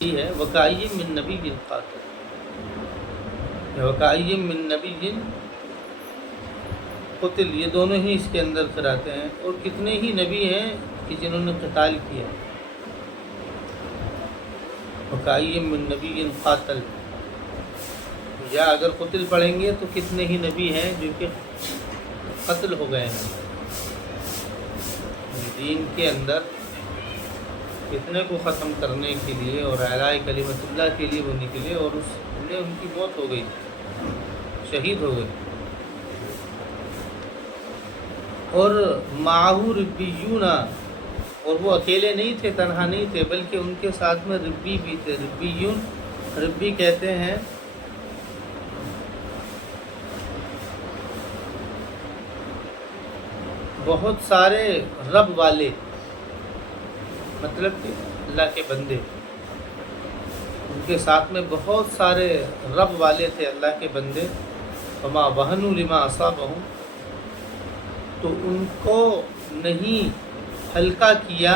یہ ہے وکائی من نبی قاتل، وکائی من نبی قتل، یہ دونوں ہی اس کے اندر پھر آتے ہیں، اور کتنے ہی نبی ہیں کہ جنہوں نے قتال کیا. وکائی من نبی قاتل، یا اگر قتل پڑھیں گے تو کتنے ہی نبی ہیں جو کہ قتل ہو گئے ہیں. دین کے اندر کتنے کو ختم کرنے کے لیے اور اعلاء کلمت اللہ کے لیے ہونے کے لیے، اور اس میں ان کی موت ہو گئی، شہید ہو گئے. اور معه ربیون، اور وہ اکیلے نہیں تھے، تنہا نہیں تھے، بلکہ ان کے ساتھ میں ربی بھی تھے. ربیون، ربی کہتے ہیں بہت سارے رب والے، مطلب کہ اللہ کے بندے، ان کے ساتھ میں بہت سارے رب والے تھے اللہ کے بندے. وما وہنوا لما اصابهم، تو ان کو نہیں ہلکا کیا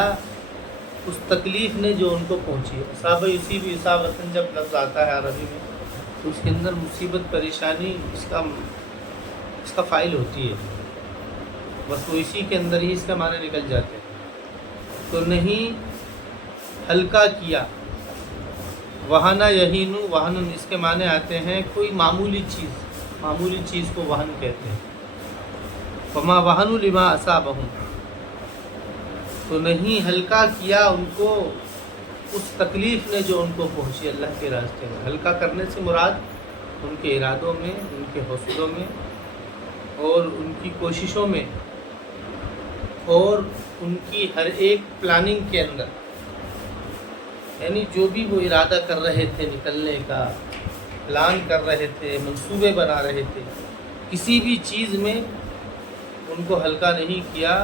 اس تکلیف نے جو ان کو پہنچی. اصابہ یصیب اصابۃ جب لفظ آتا ہے عربی میں تو اس کے اندر مصیبت، پریشانی اس کا فاعل ہوتی ہے، بس وہ اسی کے اندر ہی اس کا معنی نکل جاتے ہیں. تو نہیں ہلکا کیا. وہنا یہین، وہن اس کے معنی آتے ہیں کوئی معمولی چیز کو وہن کہتے ہیں. وما وہنوا لما اصابهم، تو نہیں ہلکا کیا ان کو اس تکلیف نے جو ان کو پہنچی اللہ کے راستے میں. ہلکا کرنے سے مراد ان کے ارادوں میں، ان کے حوصلوں میں، اور ان کی کوششوں میں، اور ان کی ہر ایک پلاننگ کے اندر، یعنی جو بھی وہ ارادہ کر رہے تھے نکلنے کا، پلان کر رہے تھے، منصوبے بنا رہے تھے، کسی بھی چیز میں ان کو ہلکا نہیں کیا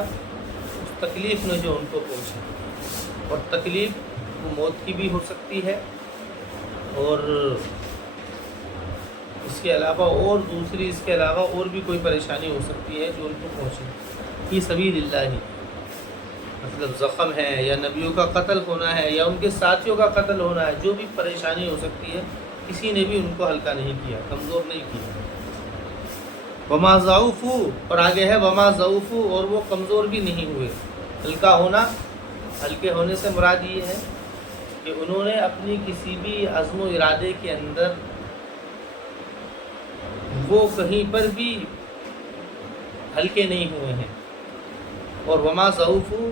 اس تکلیف نے جو ان کو پہنچی. اور تکلیف وہ موت کی بھی ہو سکتی ہے، اور اس کے علاوہ اور دوسری، اس کے علاوہ اور بھی کوئی پریشانی ہو سکتی ہے جو ان کو پہنچی. فی سبیل اللہ، مطلب زخم ہے، یا نبیوں کا قتل ہونا ہے، یا ان کے ساتھیوں کا قتل ہونا ہے، جو بھی پریشانی ہو سکتی ہے، کسی نے بھی ان کو ہلکا نہیں کیا، کمزور نہیں کیا. وما ضعفوا، اور آگے ہے وما ضعفوا، اور وہ کمزور بھی نہیں ہوئے. ہلکا ہونا، ہلکے ہونے سے مراد یہ ہے کہ انہوں نے اپنی کسی بھی عزم و ارادے کے اندر وہ کہیں پر بھی ہلکے نہیں ہوئے ہیں. اور وما ضعفوا،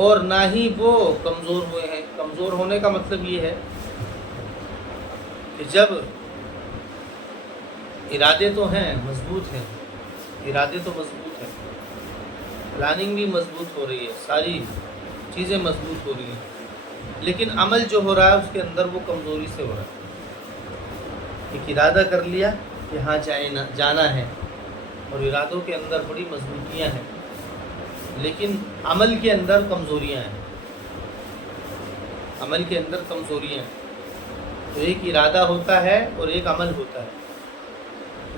اور نہ ہی وہ کمزور ہوئے ہیں. کمزور ہونے کا مطلب یہ ہے کہ جب ارادے تو ہیں، مضبوط ہیں، ارادے تو مضبوط ہیں، پلاننگ بھی مضبوط ہو رہی ہے، ساری چیزیں مضبوط ہو رہی ہیں، لیکن عمل جو ہو رہا ہے اس کے اندر وہ کمزوری سے ہو رہا ہے. ایک ارادہ کر لیا کہ ہاں جانا ہے، اور ارادوں کے اندر بڑی مضبوطیاں ہیں، لیکن عمل کے اندر کمزوریاں ہیں، عمل کے اندر کمزوریاں ہیں. تو ایک ارادہ ہوتا ہے اور ایک عمل ہوتا ہے.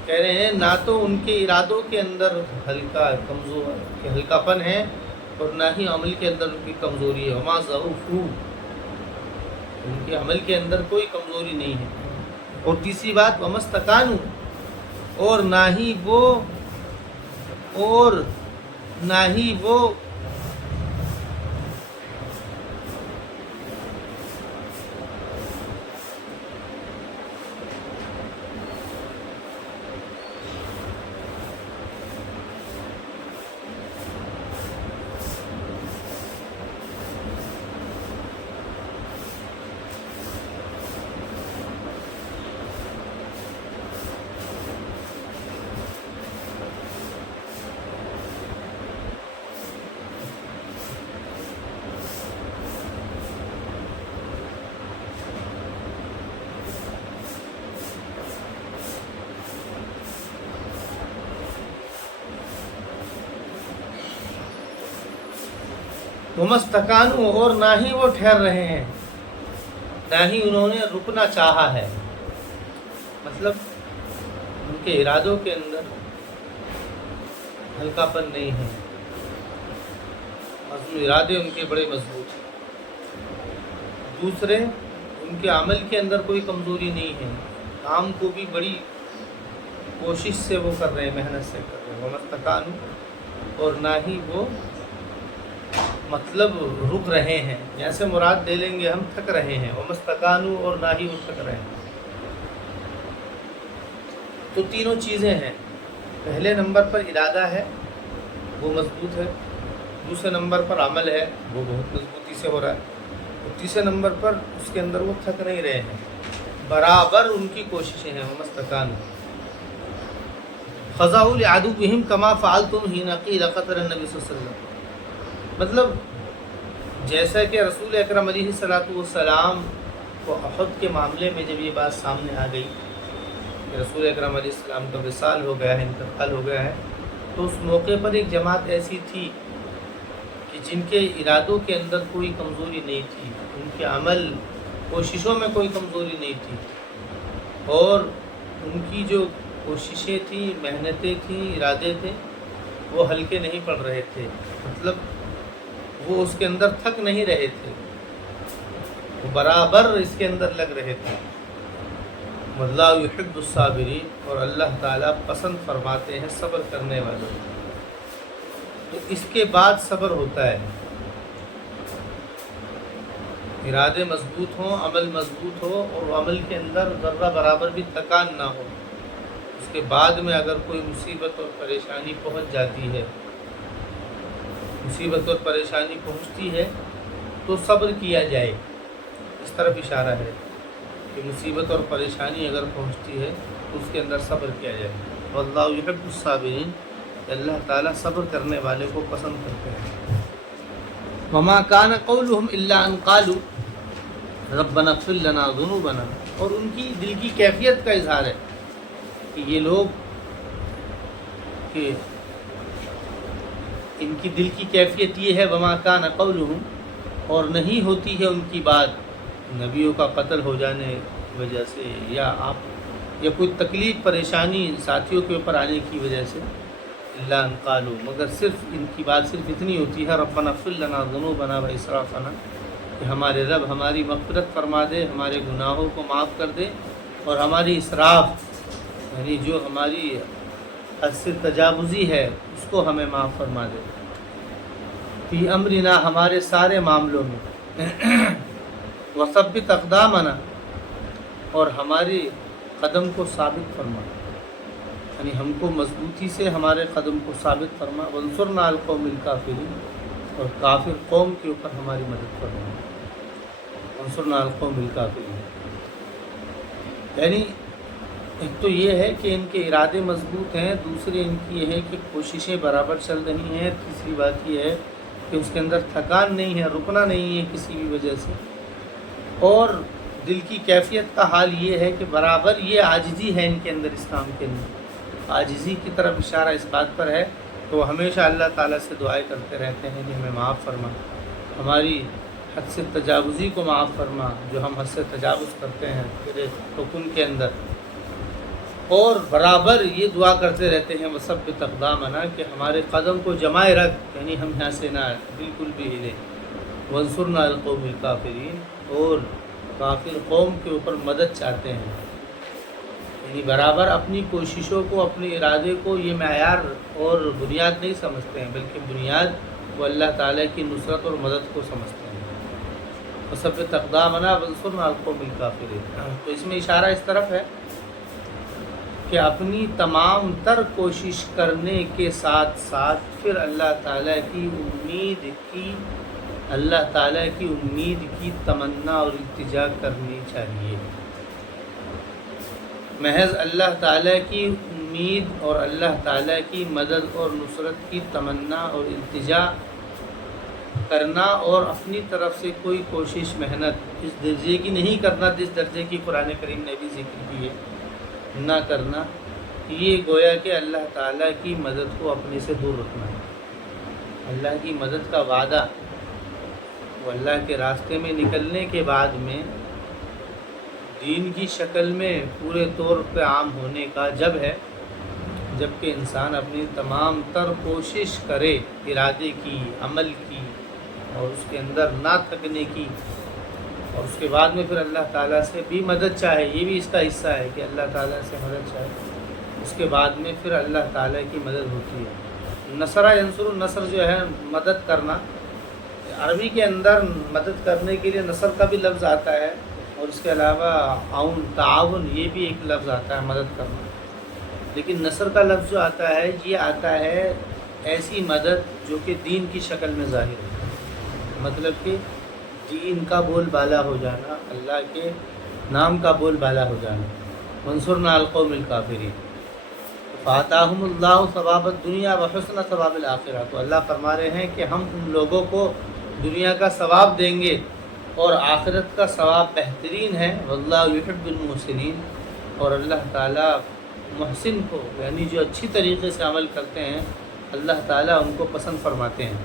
کہہ رہے ہیں نہ تو ان کے ارادوں کے اندر ہلکا پن ہے، اور نہ ہی عمل کے اندر ان کی کمزوری ہے. وما ضعفوا، ان کے عمل کے اندر کوئی کمزوری نہیں ہے. اور تیسری بات وما استکانوا، اور نہ ہی وہ ومستقانوا، اور نہ ہی وہ ٹھہر رہے ہیں، نہ ہی انہوں نے رکنا چاہا ہے. مطلب ان کے ارادوں کے اندر ہلکا پن نہیں ہے، عزم ارادے ان کے بڑے مضبوط ہیں. دوسرے، ان ان کے عمل کے اندر کوئی کمزوری نہیں ہے، کام کو بھی بڑی کوشش سے وہ کر رہے ہیں، محنت سے کر رہے ہیں، ومستقانو، اور نہ ہی وہ مطلب رک رہے ہیں، جیسے مراد لے لیں گے ہم تھک رہے ہیں، ومستقانو، اور نہ ہی وہ تھک رہے ہیں۔ تو تینوں چیزیں ہیں، پہلے نمبر پر ارادہ ہے، وہ مضبوط ہے، دوسرے نمبر پر عمل ہے، وہ بہت مضبوطی سے ہو رہا ہے، اور تیسرے نمبر پر اس کے اندر وہ تھک نہیں رہے ہیں، برابر ان کی کوششیں ہیں، ومستقانو خضعوا لعدوهم کما فعلتم حین قیل قتل النبی صلی اللہ علیہ وسلم، مطلب جیسا کہ رسول اکرم علیہ السلام کو احد کے معاملے میں جب یہ بات سامنے آ گئی کہ رسول اکرم علیہ السلام کا وصال ہو گیا ہے، انتقال ہو گیا ہے، تو اس موقع پر ایک جماعت ایسی تھی کہ جن کے ارادوں کے اندر کوئی کمزوری نہیں تھی، ان کے عمل کوششوں میں کوئی کمزوری نہیں تھی، اور ان کی جو کوششیں تھیں، محنتیں تھیں، ارادے تھے، وہ ہلکے نہیں پڑ رہے تھے، مطلب وہ اس کے اندر تھک نہیں رہے تھے، وہ برابر اس کے اندر لگ رہے تھے۔ واللہ یحب الصابرین، اور اللہ تعالیٰ پسند فرماتے ہیں صبر کرنے والوں کو۔ تو اس کے بعد صبر ہوتا ہے، ارادے مضبوط ہوں، عمل مضبوط ہو، اور عمل کے اندر ذرہ برابر بھی تکان نہ ہو، اس کے بعد میں اگر کوئی مصیبت اور پریشانی پہنچ جاتی ہے، مصیبت اور پریشانی پہنچتی ہے، تو صبر کیا جائے، اس طرف اشارہ ہے کہ مصیبت اور پریشانی اگر پہنچتی ہے تو اس کے اندر صبر کیا جائے۔ واللہ یحب الصابرین، اللہ تعالیٰ صبر کرنے والے کو پسند کرتے ہیں۔ وما کان قولهم الا ان قالوا ربنا اغفر لنا ذنوبنا، اور ان کی دل کی کیفیت کا اظہار ہے کہ یہ لوگ، کہ ان کی دل کی کیفیت یہ ہے، وما کان قولهم، اور نہیں ہوتی ہے ان کی بات نبیوں کا قتل ہو جانے کی وجہ سے، یا کوئی تکلیف پریشانی ساتھیوں کے اوپر آنے کی وجہ سے، الا ان قالوا، مگر صرف ان کی بات صرف اتنی ہوتی ہے، ربنا اغفر لنا ذنوبنا واسرافنا، کہ ہمارے رب ہماری مغفرت فرما دے، ہمارے گناہوں کو معاف کر دے، اور ہماری اسراف، یعنی جو ہماری حد سے تجاوزی ہے، اس کو ہمیں معاف فرما دے، فی امرنا، ہمارے سارے معاملوں میں، وثبت اقدامنا، اور ہمارے قدم کو ثابت فرما، یعنی ہم کو مضبوطی سے ہمارے قدم کو ثابت فرما، وانصرنا علی القوم الکافرین، اور کافر قوم کے اوپر ہماری مدد فرما، وانصرنا علی القوم الکافرین۔ یعنی ایک تو یہ ہے کہ ان کے ارادے مضبوط ہیں، دوسرے ان کی یہ ہے کہ کوششیں برابر چل رہی ہیں، تیسری بات یہ ہے کہ اس کے اندر تھکان نہیں ہے، رکنا نہیں ہے کسی بھی وجہ سے، اور دل کی کیفیت کا حال یہ ہے کہ برابر یہ عاجزی ہے ان کے اندر، اس کام کے اندر عاجزی کی طرف اشارہ اس بات پر ہے کہ وہ ہمیشہ اللہ تعالیٰ سے دعائیں کرتے رہتے ہیں کہ ہمیں معاف فرما، ہماری حد سے تجاوزی کو معاف فرما، جو ہم حد سے تجاوز کرتے ہیں تیرے حکم کے اندر، اور برابر یہ دعا کرتے رہتے ہیں وثبت اقدامنا، کہ ہمارے قدم کو جمائے رکھ، یعنی ہم یہاں سے نہ بالکل بھی ہلیں، وانصرنا علی القوم الکافرین، اور کافر قوم کے اوپر مدد چاہتے ہیں، یعنی برابر اپنی کوششوں کو، اپنے ارادے کو یہ معیار اور بنیاد نہیں سمجھتے ہیں، بلکہ بنیاد وہ اللہ تعالیٰ کی نصرت اور مدد کو سمجھتے ہیں۔ وثبت اقدامنا وانصرنا علی القوم الکافرین، تو اس میں اشارہ اس طرف ہے کہ اپنی تمام تر کوشش کرنے کے ساتھ ساتھ پھر اللہ تعالیٰ کی امید کی تمنا اور التجا کرنی چاہیے، محض اللہ تعالیٰ کی امید اور اللہ تعالیٰ کی مدد اور نصرت کی تمنا اور التجا کرنا، اور اپنی طرف سے کوئی کوشش محنت اس درجے کی نہیں کرنا جس درجے کی قرآن کریم نے بھی ذکر کی ہے، نہ کرنا، یہ گویا کہ اللہ تعالیٰ کی مدد کو اپنے سے دور رکھنا ہے۔ اللہ کی مدد کا وعدہ وہ اللہ کے راستے میں نکلنے کے بعد میں دین کی شکل میں پورے طور پہ عام ہونے کا جب ہے، جب کہ انسان اپنی تمام تر کوشش کرے، ارادے کی، عمل کی، اور اس کے اندر نہ تھکنے کی، اور اس کے بعد میں پھر اللہ تعالیٰ سے بھی مدد چاہے، یہ بھی اس کا حصہ ہے کہ اللہ تعالیٰ سے مدد چاہے، اس کے بعد میں پھر اللہ تعالیٰ کی مدد ہوتی ہے۔ نصرہ ینصر، النصر جو ہے مدد کرنا، عربی کے اندر مدد کرنے کے لیے نصر کا بھی لفظ آتا ہے، اور اس کے علاوہ عون، تعاون، یہ بھی ایک لفظ آتا ہے مدد کرنا۔ لیکن نصر کا لفظ جو آتا ہے یہ آتا ہے ایسی مدد جو کہ دین کی شکل میں ظاہر ہے، مطلب کہ دین کا بول بالا ہو جانا، اللہ کے نام کا بول بالا ہو جانا۔ منصورنا القوم الکافرین، فآتاہم اللہ ثواب الدنیا وحسن ثواب الآخرہ، تو اللہ فرما رہے ہیں کہ ہم ان لوگوں کو دنیا کا ثواب دیں گے اور آخرت کا ثواب بہترین ہے۔ واللہ یحب المحسنین، اور اللہ تعالیٰ محسن کو، یعنی جو اچھی طریقے سے عمل کرتے ہیں، اللہ تعالیٰ ان کو پسند فرماتے ہیں۔